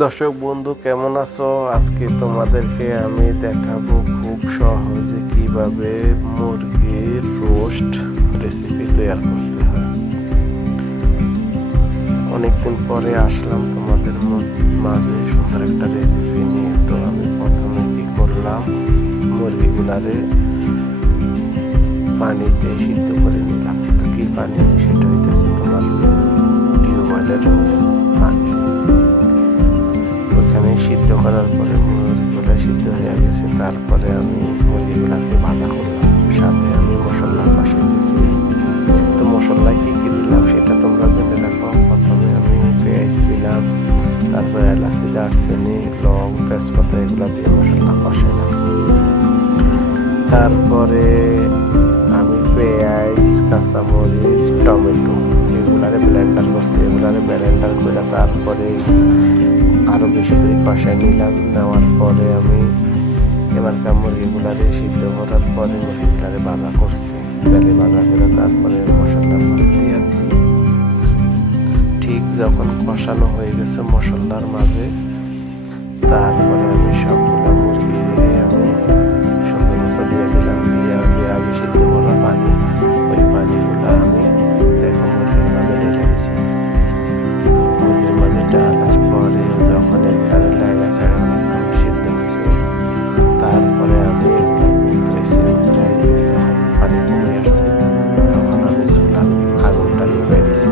দর্শক বন্ধু কেমন আছো? আজকে তোমাদেরকে আমি দেখাবো খুব সহজে কিভাবে মুরগির রোস্ট রেসিপি তৈরি করতে হয়। অনেকদিন পরে আসলাম তোমাদের মাঝে সুন্দর একটা রেসিপি নিয়ে। তো আমি প্রথমে কি করলাম, মুরগিগুলারে পানিতে সিদ্ধ করে নিলাম। তো কি পানি? সেটা হইতেছে তোমার টিউবওয়েলের পানি। ওইখানে সিদ্ধ করার পরে মুরগিগুলো সিদ্ধ হয়ে গেছে। তারপরে আমি মুরগিগুলাকে ভাজা করলাম, সাথে আমি মশলা কষাইতেছি। তো মশলায় কী কী দিলাম সেটা তোমরা জেনে রাখো। প্রথমে আমি পেঁয়াজ দিলাম, তারপরে এলাচি, দারচিনি, লং, তেজপাতা এগুলো দিয়ে মশলা কষাইলাম। তারপরে আমি পেঁয়াজ, কাঁচামরিচ, টমেটো এগুলারে ব্লেন্ডার করছি। এগুলারে ব্লেন্ডার করে তারপরে আরও বেশি করে কষাই নিলাম। নেওয়ার পরে আমি এবারকার মুরগিগুলারে সিদ্ধ করার পরে মুরগিগুলারে ভাজা করছি। তেলে ভাজা করে তারপরে মশলা দিয়ে দিচ্ছি। ঠিক যখন কষানো হয়ে গেছে মশলার মাঝে, তারপরে আমি সবগুলো মুরগি আমি সুন্দর মতো দিয়ে দিলাম। দিয়ে আগে সিদ্ধ করা পানি, ওই পানিগুলো আমি দেখো মুরগির মাঝে ঢেলে দিছি। মুরগির মাঝে ডালার পরে যখন এগুলার লাগা ছাড়া অনেকক্ষণ সিদ্ধ হয়েছে, তারপরে আমি যখন পানি কমে আসছে তখন আমি চুলার আগুনটা নিভে দিছি।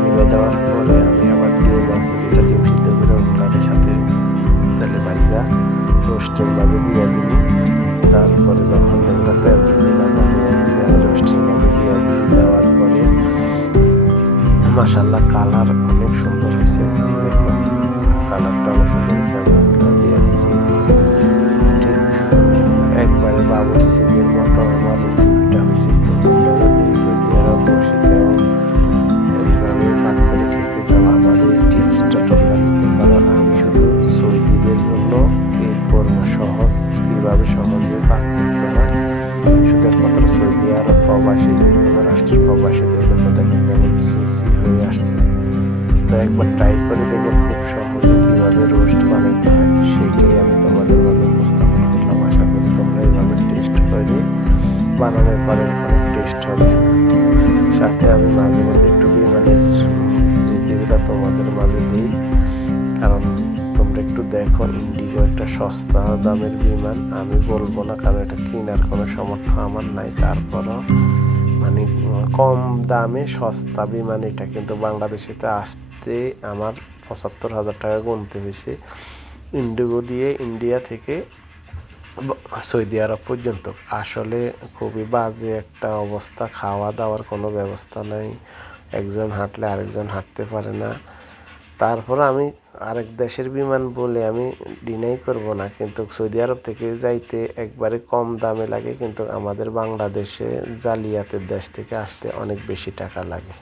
নিভে দেওয়ার পরে আমি আবার ডিম আছে, যেটা ডিম সিদ্ধ করে ওগুলার সাথে তেলে ভাজা রোস্টের মাঝে দিয়ে দিবি। তারপরে যখন এগুলো তেল ভাজা হয়ে গেছে আমি রোস্টের মাঝে দিয়ে দিচ্ছি। দেওয়ার পরে মাশাআল্লাহ কালার অনেক সুন্দর হয়েছে। দেখো কালারটা অনেক সুন্দর হয়েছে। আমি ওগুলো দিয়ে দিচ্ছি। ঠিক একবারে বাবুর্চিদের মতো আমার রেসিপিটা হয়েছে। তো তোমরা যদি সৌদি আরব বসে কেউ এইভাবে পাক করে খেতে চাও, আমার এই টিপসটা তোমরা নিতে পারো। আমি শুধু সৌদিদের জন্য এই করবো সহজ, কীভাবে সহজে পাক করতে হয়। শুধু একমাত্র সৌদি আরব প্রবাসীদের, রাষ্ট্রের প্রবাসীদের জন্য। দেখো কেমন সুসি হয়ে আসছে। তো একবার ট্রাই করে দেখো খুব সহজে কীভাবে রোস্ট বানাইতে হয়, সেটাই আমি তোমাদের মাঝে উপস্থাপন করলাম। আশা করি তোমরা এইভাবে টেস্ট করে বানানোর পরে অনেক টেস্ট হবে। সাথে আমি মাঝে মধ্যে একটু বিমানের স্মৃতিগুলো তোমাদের মাঝে দিই, কারণ তোমরা একটু দেখো ইন্ডিগো একটা সস্তা দামের বিমান। আমি বলবো না, কারণ এটা কেনার কোনো সামর্থ্য আমার নাই। তারপরও মানে কম দামে সস্তা বিমান এটা, কিন্তু বাংলাদেশেতে আসতে আমার ৭৫,০০০ টাকা গুনতে হয়েছে ইন্ডিগো দিয়ে, ইন্ডিয়া থেকে সৌদি আরব পর্যন্ত। আসলে খুবই বাজে একটা অবস্থা, খাওয়া দাওয়ার কোনো ব্যবস্থা নাই। একজন হাঁটলে আরেকজন হাঁটতে পারে না। তারপর আমি আরেক দেশের বিমান বলে আমি ডিনাই করব না, কিন্তু সৌদি আরব থেকে যাইতে একবারে কম দামে লাগে, কিন্তু আমাদের বাংলাদেশে জালিয়াতের দেশ থেকে আসতে অনেক বেশি টাকা লাগে।